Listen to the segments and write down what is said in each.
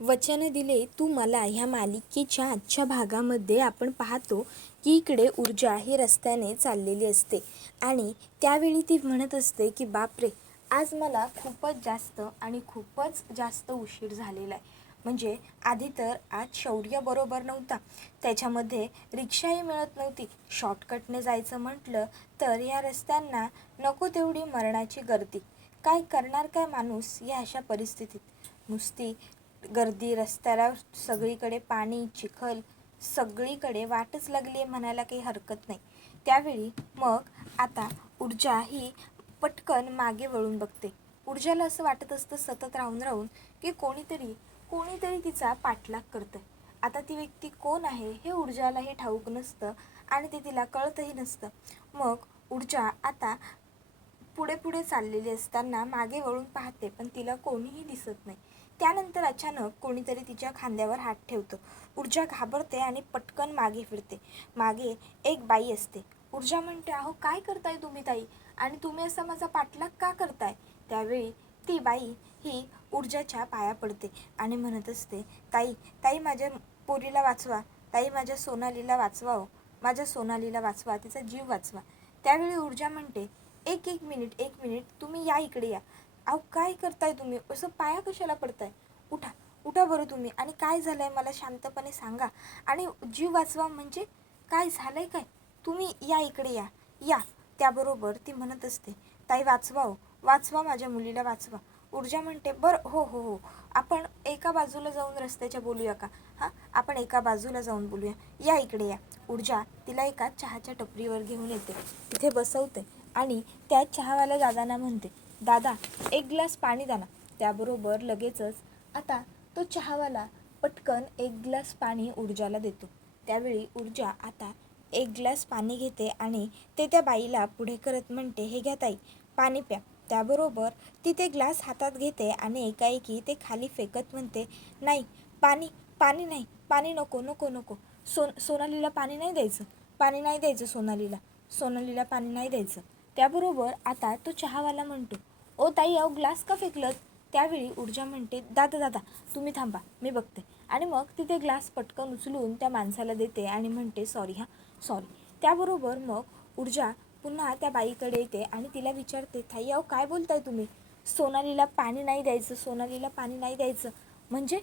वचन दिले तू मला ह्या मालिकेच्या आजच्या भागामध्ये आपण पाहतो की इकडे ऊर्जा ही रस्त्याने चाललेली असते आणि त्यावेळी ती म्हणत असते की बापरे, आज मला खूपच जास्त उशीर झालेला आहे. म्हणजे आधी तर आज शौर्य बरोबर नव्हता, त्याच्यामध्ये रिक्षाही मिळत नव्हती. शॉर्टकटने जायचं म्हटलं तर या रस्त्यांना नको तेवढी मरणाची गर्दी. काय करणार काय माणूस या अशा परिस्थितीत. नुसती गर्दी रस्त्याला, सगळीकडे पाणी चिखल, सगळीकडे वाटच लागली आहे म्हणायला काही हरकत नाही. त्यावेळी मग आता ऊर्जा ही पटकन मागे वळून बघते. ऊर्जाला असं वाटत असतं सतत राहून राहून की कोणीतरी तिचा पाठलाग करतं. आता ती व्यक्ती कोण आहे हे ऊर्जालाही ठाऊक नसतं आणि ते तिला कळतही नसतं. मग ऊर्जा आता पुढे पुढे चाललेली असताना मागे वळून पाहते, पण तिला कोणीही दिसत नाही. त्यानंतर अचानक कोणीतरी तिच्या खांद्यावर हात ठेवतं. ऊर्जा घाबरते आणि पटकन मागे फिरते. मागे एक बाई असते. ऊर्जा म्हणते, अहो काय करताय तुम्ही ताई, आणि तुम्ही असा माझा पाठलाग का करताय? त्यावेळी ती बाई ही ऊर्जाच्या पाया पडते आणि म्हणत असते, ताई ताई माझ्या पोरीला वाचवा, ताई माझ्या सोनालीला वाचवा, हो माझ्या सोनालीला वाचवा, तिचा जीव वाचवा. त्यावेळी ऊर्जा म्हणते, एक मिनिट तुम्ही या इकडे या. अहो काय करताय तुम्ही, असं पाया कशाला पडताय? उठा उठा बरं तुम्ही, आणि काय झालंय मला शांतपणे सांगा. आणि जीव वाचवा म्हणजे काय झालंय काय? तुम्ही या इकडे या या. त्याबरोबर ती म्हणत असते, ताई वाचवा, हो वाचवा, माझ्या मुलीला वाचवा. ऊर्जा म्हणते, बरं हो हो हो, आपण एका बाजूला जाऊन रस्त्याच्या बोलूया का? हां, आपण एका बाजूला जाऊन बोलूया, या इकडे या. ऊर्जा तिला एका चहाच्या टपरीवर घेऊन येते, तिथे बसवते आणि त्या चहावाल्या दादांना म्हणते, दादा एक ग्लास पाणी द्या ना. त्याबरोबर लगेचच आता तो चहावाला पटकन एक ग्लास पाणी ऊर्जाला देतो. त्यावेळी ऊर्जा आता एक ग्लास पाणी घेते आणि ते त्या बाईला पुढे करत म्हणते, हे घ्या ताई, पाणी प्या. त्याबरोबर ती ते ग्लास हातात घेते आणि एकाएकी ते खाली फेकत म्हणते, नाही, पाणी पाणी नाही, पाणी नको नको नको. सोनालीला पाणी नाही द्यायचं, पाणी नाही द्यायचं, सोनालीला पाणी नाही द्यायचं. त्याबरोबर आता तो चहावाला म्हणतो, ओ ताई, अहो ग्लास का फेकलत? त्यावेळी ऊर्जा म्हणते, दादा तुम्ही थांबा, मी बघते. आणि मग तिथे ग्लास पटकन उचलून त्या माणसाला देते आणि म्हणते, सॉरी. त्याबरोबर मग ऊर्जा पुन्हा त्या बाईकडे येते आणि तिला विचारते, ताई अहो काय बोलताय तुम्ही? सोनालीला पाणी नाही द्यायचं म्हणजे?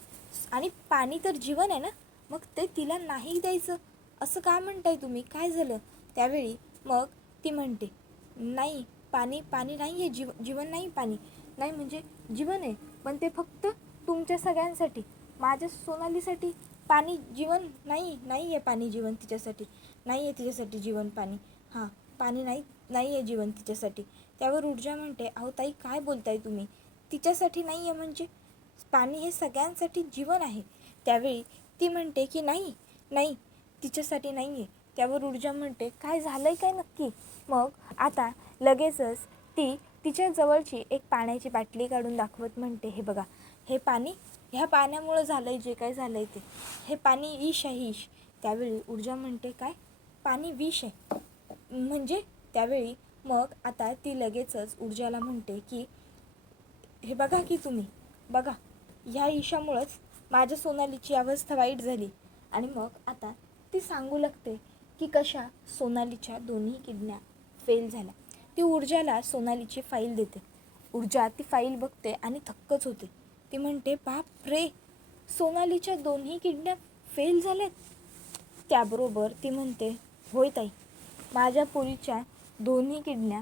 आणि पाणी तर जीवन आहे ना, मग ते तिला नाही द्यायचं असं का म्हणताय तुम्ही? काय झालं? त्यावेळी मग ती म्हणते, नाही, पाणी नाही आहे, जीवन नाही, पाणी नाही म्हणजे जीवन आहे, पण ते फक्त तुमच्या सगळ्यांसाठी, माझ्या सोनालीसाठी. पाणी जीवन नाही आहे, पाणी जीवन तिच्यासाठी नाही आहे, तिच्यासाठी जीवन पाणी, हां, पाणी नाही आहे जीवन तिच्यासाठी. त्यावर ऊर्जा म्हणते, अहो ताई काय बोलताय तुम्ही? तिच्यासाठी नाही आहे म्हणजे? पाणी हे सगळ्यांसाठी जीवन आहे. त्यावेळी ती म्हणते की नाही तिच्यासाठी नाही आहे. त्यावर ऊर्जा म्हणते, काय झालंय काय नक्की? मग आता लगेचच ती तिच्या जवळची एक पाण्याची बाटली काढून दाखवत म्हणते, हे बघा, हे पाणी, ह्या पाण्यामुळं झालं आहे जे काय झालं आहे ते, हे पाणी विष आहे, विष. त्यावेळी ऊर्जा म्हणते, काय पाणी विष आहे म्हणजे? त्यावेळी मग आता ती लगेचच ऊर्जाला म्हणते की हे बघा की तुम्ही बघा, ह्या विषामुळंच माझ्या सोनालीची अवस्था वाईट झाली. आणि मग आता ती सांगू लागते की कशा सोनालीच्या दोन्ही किडन्या फेल झाल्या. ती ऊर्जाला सोनालीची फाईल देते. ऊर्जा ती फाईल बघते आणि थक्कच होते. ती म्हणते, बाप रे, सोनालीच्या दोन्ही किडन्या फेल झाल्यात? त्याबरोबर ती म्हणते, होय ताई, माझ्या पोरीच्या दोन्ही किडन्या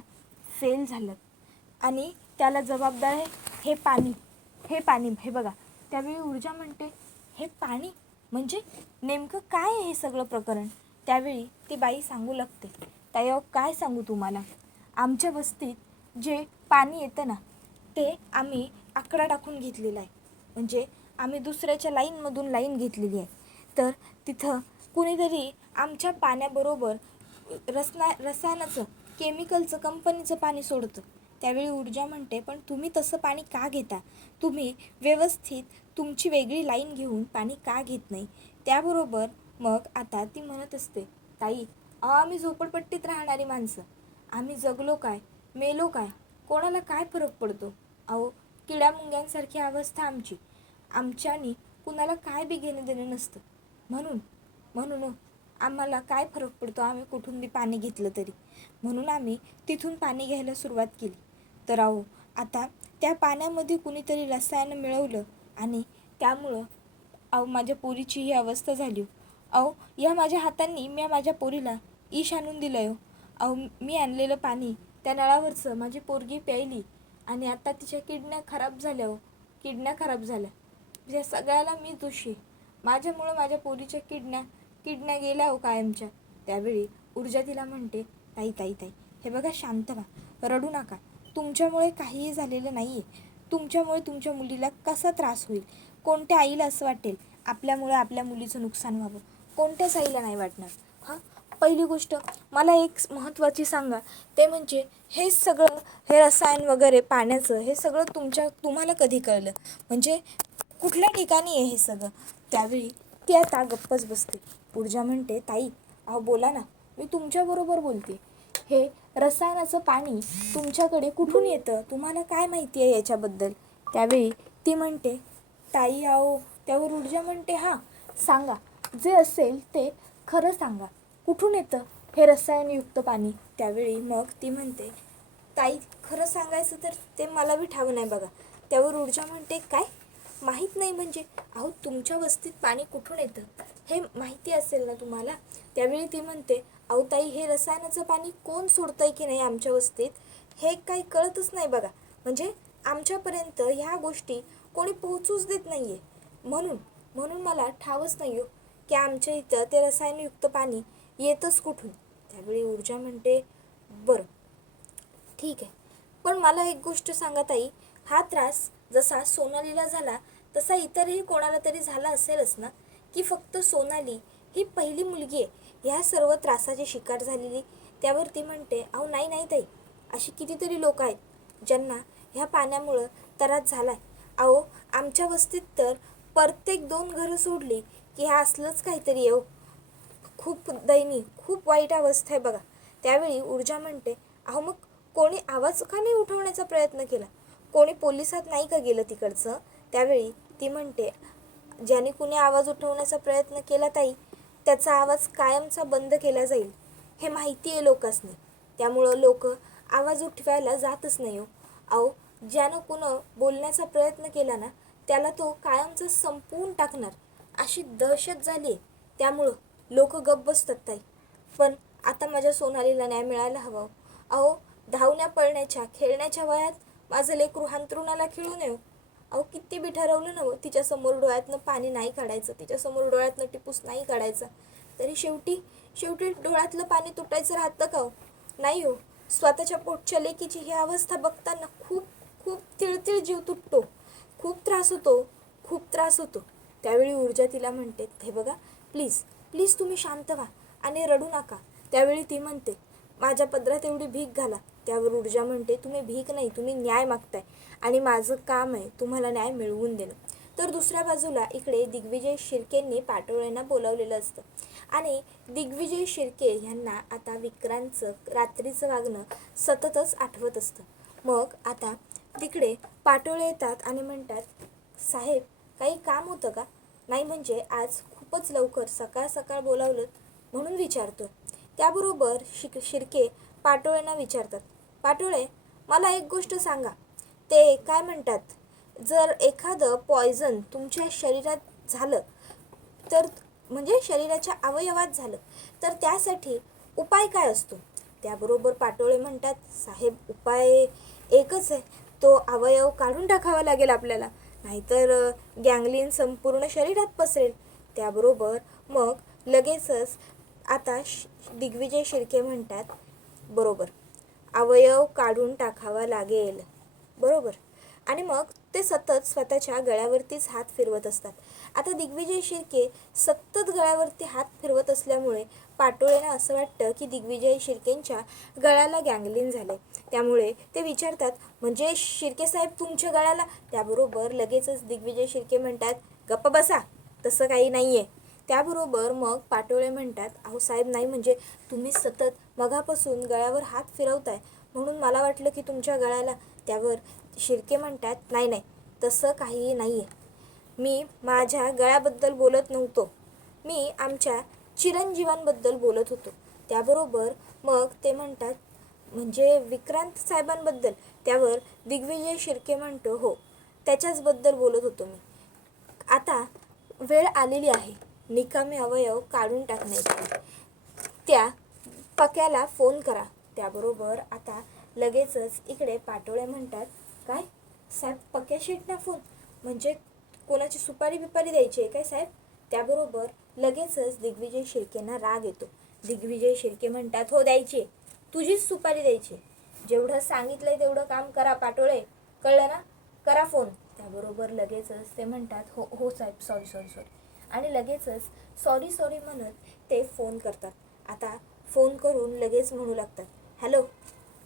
फेल झाल्यात आणि त्याला जबाबदार आहे हे बघा. त्यावेळी ऊर्जा म्हणते, हे पाणी म्हणजे नेमकं काय आहे हे सगळं प्रकरण? त्यावेळी ती बाई सांगू लागते, ताई अहो काय सांगू तुम्हाला, आमच्या वस्तीत जे पाणी येतं ना, ते आम्ही आकडा टाकून घेतलेला आहे. म्हणजे आम्ही दुसऱ्याच्या लाईनमधून लाईन घेतलेली आहे. तर तिथं कुणीतरी आमच्या पाण्याबरोबर रसायनाचं, केमिकलचं, कंपनीचं पाणी सोडतं. त्यावेळी ऊर्जा म्हणते, पण तुम्ही तसं पाणी का घेता? तुम्ही व्यवस्थित तुमची वेगळी लाईन घेऊन पाणी का घेत नाही? त्याबरोबर मग आता ती म्हणत असते, ताई आम्ही झोपडपट्टीत राहणारी माणसं, आम्ही जगलो काय मेलो काय कोणाला काय फरक पडतो? अहो किड्या मुंग्यांसारखी अवस्था आमची. आमच्यानी कुणाला काय बी घेणं देणं नसतं. म्हणून म्हणून आम्हाला काय फरक पडतो आम्ही कुठून बी पाणी घेतलं तरी. म्हणून आम्ही तिथून पाणी घ्यायला सुरुवात केली. तर अहो आता त्या पाण्यामध्ये कुणीतरी रसायन मिळवलं आणि त्यामुळं माझ्या पोरीची ही अवस्था झाली हो. या माझ्या हातांनी मी माझ्या पोरीला इश आणून दिलं हो. मी आणलेलं पाणी त्या नळावरचं माझी पोरगी प्यायली आणि आता तिच्या किडन्या खराब झाल्या हो. किडन्या खराब झाल्या. या सगळ्याला मी दोषी. माझ्यामुळं माझ्या पोरीच्या किडन्या गेल्या हो कायमच्या. त्यावेळी ऊर्जा तिला म्हणते, ताई ताई ताई हे बघा, शांत व्हा, रडू नका. तुमच्यामुळे काहीही झालेलं नाही आहे. तुमच्यामुळे तुमच्या मुलीला कसा त्रास होईल. कोणत्या आईला असं वाटेल आपल्यामुळे आपल्या मुलीचं नुकसान व्हावं. कोणत्याच आईला नाही वाटणार. हां, पहिली गोष्ट मला एक महत्त्वाची सांगा, ते म्हणजे हे रसायन वगैरे पाण्याचं हे सगळं तुम्हाला कधी कळलं, म्हणजे कुठल्या ठिकाणी आहे हे सगळं. त्यावेळी ती आता गप्पच बसते. ऊर्जा म्हणते, ताई बोला ना, मी तुमच्याबरोबर बोलते. हे रसायनाचं पाणी तुमच्याकडे कुठून येतं, तुम्हाला काय माहिती आहे याच्याबद्दल. त्यावेळी ती म्हणते, ताई त्यावर ऊर्जा म्हणते, हां सांगा, जे असेल ते खरं सांगा, कुठून येतं हे रसायनयुक्त पाणी. त्यावेळी मग ती म्हणते, ताई खरं सांगायचं तर ते मला बी ठाव नाही बघा. त्यावर ऊर्जा म्हणते, काय माहीत नाही म्हणजे? तुमच्या वस्तीत पाणी कुठून येतं हे माहिती असेल ना तुम्हाला. त्यावेळी ती म्हणते, ताई हे रसायनाचं पाणी कोण सोडतंय की नाही आमच्या वस्तीत हे काही कळतच नाही बघा. म्हणजे आमच्यापर्यंत ह्या गोष्टी कोणी पोहोचूच देत नाही आहे. म्हणून मला ठावच नाही हो की आमच्या इथं ते रसायनयुक्त पाणी येतच कुठून. त्यावेळी ऊर्जा म्हणते, बरं ठीक आहे, पण मला एक गोष्ट सांगा ताई, हा त्रास जसा सोनालीला झाला तसा इतरही कोणाला तरी झाला असेलच ना, की फक्त सोनाली ही पहिली मुलगी आहे ह्या सर्व त्रासाची शिकार झालेली. त्यावर ती म्हणते, नाही नाही ताई, अशी कितीतरी लोक आहेत ज्यांना ह्या पाण्यामुळं त्रास झाला आहे. आमच्या वस्तीत तर प्रत्येक 2 घरं सोडली की ह्या असलंच काहीतरी आहे. खूप दयनीय, खूप वाईट अवस्था आहे बघा. त्यावेळी ऊर्जा म्हणते, मग कोणी आवाज का नाही उठवण्याचा प्रयत्न केला, कोणी पोलिसात नाही का गेलं तिकडचं. त्यावेळी ती म्हणते, ज्याने कुणी आवाज उठवण्याचा प्रयत्न केला ताई, त्याचा आवाज कायमचा बंद केला जाईल हे माहिती आहे लोकांसनी. त्यामुळं लोक आवाज उठवायला जातच नाही हो. ज्यानं कुणं बोलण्याचा प्रयत्न केला ना, त्याला तो कायमचा संपवून टाकणार अशी दहशत झाली आहे. त्यामुळं लोक गप्प बसतात ताई. पण आता माझ्या सोनालीला न्याय मिळायला हवा. धावण्या पळण्याच्या खेळण्याच्या वयात माझं लेकरू अंथरुणाला खेळू नये. किती बी ठरवलं ना तिच्यासमोर डोळ्यातनं पाणी नाही काढायचं, तिच्यासमोर डोळ्यातनं टिपूस नाही काढायचा, तरी शेवटी डोळ्यातलं पाणी तुटायचं राहतं का नाही हो. स्वतःच्या पोटच्या लेकीची ही अवस्था बघताना खूप खूप तिळतिळ जीव तुटतो. खूप त्रास होतो. त्यावेळी ऊर्जा तिला म्हणते, हे बघा, प्लीज तुम्ही शांत व्हा आणि रडू नका. त्यावेळी ती म्हणते, माझ्या पदरात एवढी भीक घाला. त्यावर ऊर्जा म्हणते, तुम्ही भीक नाही, तुम्ही न्याय मागताय आणि माझं काम आहे तुम्हाला न्याय मिळवून देणं. तर दुसऱ्या बाजूला इकडे दिग्विजय शिर्केंनी पाटोळ्यांना बोलावलेलं असतं आणि दिग्विजय शिर्के ह्यांना आता विक्रांतचं रात्रीचं वागणं सततच आठवत असतं. मग आता तिकडे पाटोळे येतात आणि म्हणतात, साहेब काही काम होतं का? नाही म्हणजे आज खूपच लवकर सकाळ बोलावलं म्हणून विचारतो. त्याबरोबर शिर्के पाटोळ्यांना विचारतात, पाटोळे मला एक गोष्ट सांगा, ते काय म्हणतात, जर एखादं पॉयझन तुमच्या शरीरात झालं तर, म्हणजे शरीराच्या अवयवात झालं तर त्यासाठी उपाय काय असतो? त्याबरोबर पाटोळे म्हणतात, साहेब उपाय एकच आहे, तो अवयव काढून टाकावा लागेल आपल्याला, नाहीतर गँगलीन संपूर्ण शरीरात पसरेल. त्याबरोबर मग लगेचच आता दिग्विजय शिर्के म्हणतात, बरोबर, अवयव काढून टाकावा लागेल, बरोबर. आणि मग ते सतत स्वतःच्या गळ्यावरतीच हात फिरवत असतात. आता दिग्विजय शिर्के सतत गळ्यावरती हात फिरवत असल्यामुळे पाटोळेंना असं वाटतं की दिग्विजय शिर्केंच्या गळ्याला गँगलीन झाले. त्यामुळे ते विचारतात, म्हणजे शिर्के साहेब तुमच्या गळ्याला? त्याबरोबर लगेचच दिग्विजय शिर्के म्हणतात, गप्प बसा, तसं काही नाही आहे. त्याबरोबर मग पाटोळे म्हणतात, साहेब नाही म्हणजे तुम्ही सतत मगापासून गळ्यावर हात फिरवताय म्हणून मला वाटलं की तुमच्या गळ्याला. त्यावर शिर्के म्हणतात, नाही तसं काहीही नाही आहे. मी माझ्या गळ्याबद्दल बोलत नव्हतो, मी आमच्या चिरंजीवांबद्दल बोलत होतो. त्याबरोबर मग ते म्हणतात, म्हणजे विक्रांत साहेबांबद्दल. त्यावर दिग्विजय शिर्के म्हणतो, हो, त्याच्याचबद्दल बोलत होतो मी. आता वेळ आलेली आहे निकामी अवयव काढून टाकण्याची. त्या पक्याला फोन करा. त्याबरोबर आता लगेचच इकडे पाटोळे म्हणतात, काय साहेब, पक्या शेटना फोन? म्हणजे कोणाची सुपारी बिपारी द्यायची आहे काय साहेब? त्याबरोबर लगेचच दिग्विजय शिर्केंना राग येतो. दिग्विजय शिर्के म्हणतात, हो द्यायची, तुझीच सुपारी द्यायची. जेवढं सांगितलंय तेवढं काम करा पाटोळे, कळलं ना? करा फोन. त्याबरोबर लगेचच ते म्हणतात, हो हो साहेब, सॉरी सॉरी सॉरी. आणि लगेचच सॉरी सॉरी म्हणत ते फोन करतात. आता फोन करून लगेच म्हणू लागतात, हॅलो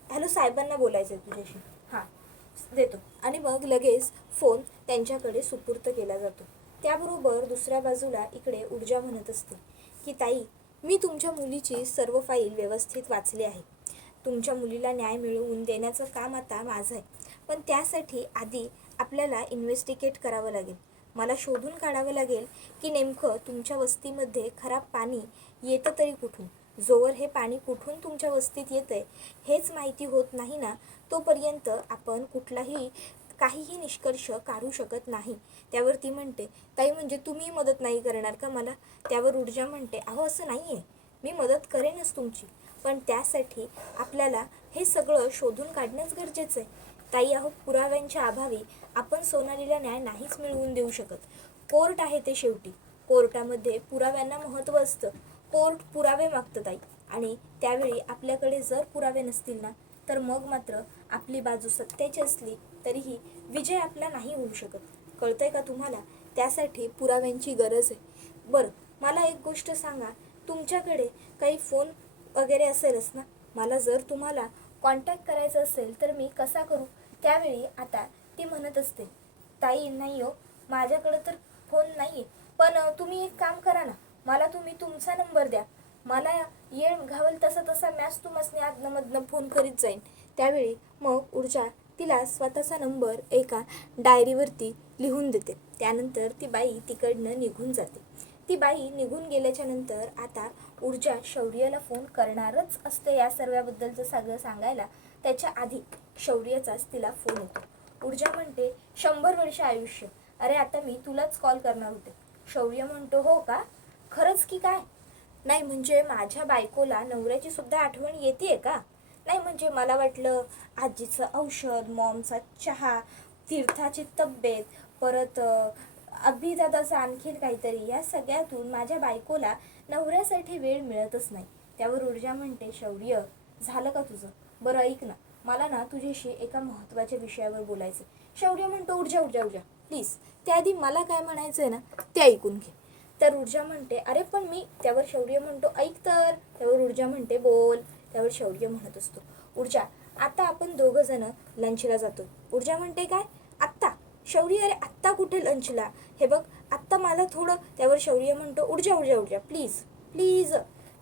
हॅलो, साहेबांना बोलायचं आहे तुझ्याशी. हां, देतो. आणि मग लगेच फोन त्यांच्याकडे सुपूर्त केला जातो. त्याबरोबर दुसऱ्या बाजूला इकडे ऊर्जा म्हणत असते की ताई, मी तुमच्या मुलीची सर्व फाईल व्यवस्थित वाचली आहे. तुमच्या मुलीला न्याय मिळवून देण्याचं काम आता माझं आहे. पण त्यासाठी आधी आपल्याला इन्व्हेस्टिगेट करावं लागेल. मला शोधून काढावं लागेल की नेमकं तुमच्या वस्तीमध्ये खराब पाणी येतं तरी कुठून. जोवर हे पाणी कुठून तुमच्या वस्तीत येतं आहे हेच माहिती होत नाही ना, तोपर्यंत आपण काहीही निष्कर्ष काढू शकत नाही. त्यावर ती म्हणते, ताई म्हणजे तुम्ही मदत नाही करणार का मला? त्यावर ऊर्जा म्हणते, अहो असं नाही आहे, मी मदत करेनच तुमची, पण त्यासाठी आपल्याला हे सगळं शोधून काढणंच गरजेचं आहे. ताई अहो, पुराव्यांच्या अभावी आपण सोनालीला न्याय नाहीच मिळवून देऊ शकत. कोर्ट आहे ते शेवटी. कोर्टामध्ये पुराव्यांना महत्त्व असतं. कोर्ट पुरावे मागतं ताई, आणि त्यावेळी आपल्याकडे जर पुरावे नसतील ना, तर मग मात्र आपली बाजू सत्याची असली तरीही विजय आपला नाही होऊ शकत. कळतंय का तुम्हाला? त्यासाठी पुराव्यांची गरज आहे. बरं, मला एक गोष्ट सांगा, तुमच्याकडे काही फोन वगैरे असेलच ना? मला जर तुम्हाला कॉन्टॅक्ट करायचं असेल तर मी कसा करू? त्यावेळी आता ती म्हणत असते, ताई नाही हो, माझ्याकडं तर फोन नाही आहे, पण तुम्ही एक काम करा ना, मला तुम्ही तुमचा नंबर द्या, मला येळ घावल तसा तसा मॅच तुमसने आदनमधनं फोन करीत जाईन. त्यावेळी मग ऊर्जा तिला स्वतःचा नंबर एका डायरीवरती लिहून देते. त्यानंतर ती बाई तिकडनं निघून जाते. ती बाई निघून गेल्याच्या नंतर आता ऊर्जा शौर्यला फोन करणारच असते या सर्वाबद्दलचं सगळं सांगायला. त्याच्या आधी शौर्यचाच तिला फोन येतो. ऊर्जा म्हणते, 100 वर्ष आयुष्य. अरे आता मी तुलाच कॉल करणार होते. शौर्य म्हणतो, हो का, खरंच की काय? नाही म्हणजे माझ्या बायकोला नवऱ्याची सुद्धा आठवण येते का? नाही म्हणजे मला वाटलं आजीचं औषध, मॉमचा चहा, तीर्थाची तब्येत, परत अभिदादाचं आणखीन काहीतरी, या सगळ्यातून माझ्या बायकोला नवऱ्यासाठी वेळ मिळतच नाही. त्यावर ऊर्जा म्हणते, शौर्य झालं का तुझं? बरं ऐक ना, मला ना तुझ्याशी एका महत्त्वाच्या विषयावर बोलायचं. शौर्य म्हणतो, ऊर्जा ऊर्जा ऊर्जा प्लीज, त्याआधी मला काय म्हणायचं आहे ना ते ऐकून घे. तर ऊर्जा म्हणते, अरे पण मी. त्यावर शौर्य म्हणतो, ऐक तर. त्यावर ऊर्जा म्हणते, बोल. त्यावर शौर्य म्हणत असतो, ऊर्जा आता आपण दोघं जण लंचला जातो. ऊर्जा म्हणते, काय आत्ता? शौर्य, अरे आत्ता कुठे लंचला? हे बघ आत्ता मला थोडं. त्यावर शौर्य म्हणतो, ऊर्जा ऊर्जा ऊर्जा प्लीज प्लीज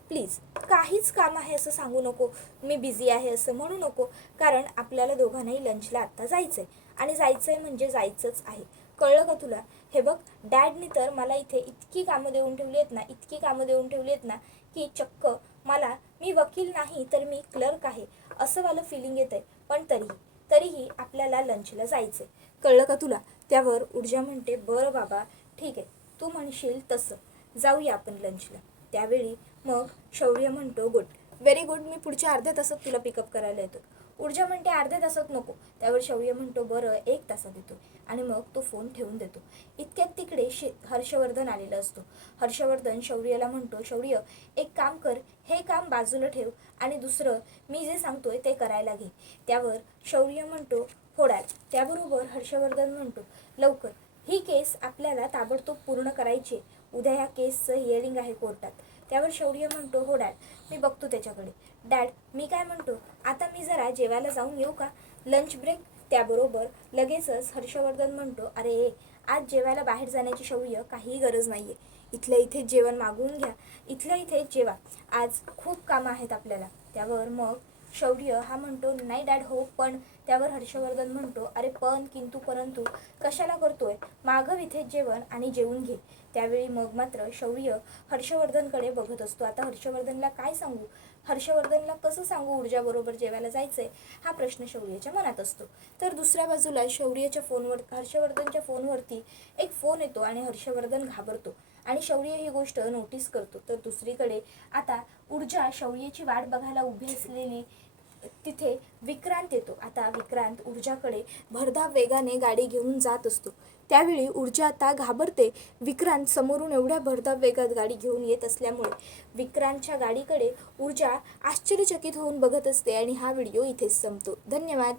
प्लीज, काहीच काम आहे असं सांगू नको, मी बिझी आहे असं म्हणू नको, कारण आपल्याला दोघांनाही लंचला आत्ता जायचं आहे, आणि जायचं आहे म्हणजे जायचंच आहे. कळलं का तुला? हे बघ, डॅडनी तर मला इथे इतकी कामं देऊन ठेवली आहेत ना, इतकी कामं देऊन ठेवली आहेत ना, की चक्क मला, मी वकील नाही तर मी क्लर्क आहे असं मला फिलिंग येतं आहे. पण तरीही आपल्याला लंचला जायचं आहे. कळलं का तुला? त्यावर ऊर्जा म्हणते, बरं बाबा ठीक आहे, तू म्हणशील तसं, जाऊया आपण लंचला. त्यावेळी मग शौर्य म्हणतो, गुड, व्हेरी गुड, मी पुढच्या अर्ध्या तासात तुला पिकअप करायला येतो. ऊर्जा म्हणते, अर्ध्या तासात नको. त्यावर शौर्य म्हणतो, बरं 1 तासात येतो. आणि मग तो फोन ठेवून देतो. इतक्यात तिकडे हर्षवर्धन आलेला असतो. हर्षवर्धन शौर्याला म्हणतो, शौर्य एक काम कर, हे काम बाजूला ठेव आणि दुसरं मी जे सांगतोय ते करायला घे. त्यावर शौर्य म्हणतो, हो डॅड. त्याबरोबर हर्षवर्धन म्हणतो, लवकर, ही केस आपल्याला ताबडतोब पूर्ण करायची. उद्या ह्या केसचं हिअरिंग आहे कोर्टात. त्यावर शौर्य म्हणतो, हो डॅड, मी बघतो त्याच्याकडे. डॅड मी काय म्हणतो, आता मी जरा जेवायला जाऊन येऊ का? Lunch break. त्याबरोबर लगेचच हर्षवर्धन म्हणतो, अरे आज जेवायला बाहेर जाण्याची शौर्य काही गरज नाही आहे, इथल्या इथे जेवण मागवून घ्या, इथल्या इथे जेवा, आज खूप कामं आहेत आपल्याला. त्यावर मग शौर्य हा म्हणतो नाही डॅड हो पण. त्यावर हर्षवर्धन म्हणतो अरे पण किंतु परंतु कशाला करतोय, मागव इथे जेवण आणि जेवून घे. त्यावेळी मग मात्र शौर्य हर्षवर्धनकडे बघत असतो. आता हर्षवर्धनला काय सांगू, हर्षवर्धनला कसं सांगू ऊर्जाबरोबर जेवायला जायचंय, हा प्रश्न शौर्याच्या मनात असतो. तर दुसऱ्या बाजूला हर्षवर्धनच्या फोनवरती एक फोन येतो आणि हर्षवर्धन घाबरतो आणि शौर्य ही गोष्ट नोटीस करतो. तर दुसरीकडे आता ऊर्जा शौर्याची वाट बघायला उभी असलेली तिथे विक्रांत येतो. आता विक्रांत ऊर्जाकडे भरधाव वेगाने गाडी घेऊन जात असतो. त्यावेळी ऊर्जा आता घाबरते. विक्रांत समोरून एवढ्या भरधाव वेगात गाडी घेऊन येत असल्यामुळे विक्रांतच्या गाडीकडे ऊर्जा आश्चर्यचकित होऊन बघत असते. आणि हा व्हिडिओ इथेच संपतो. धन्यवाद.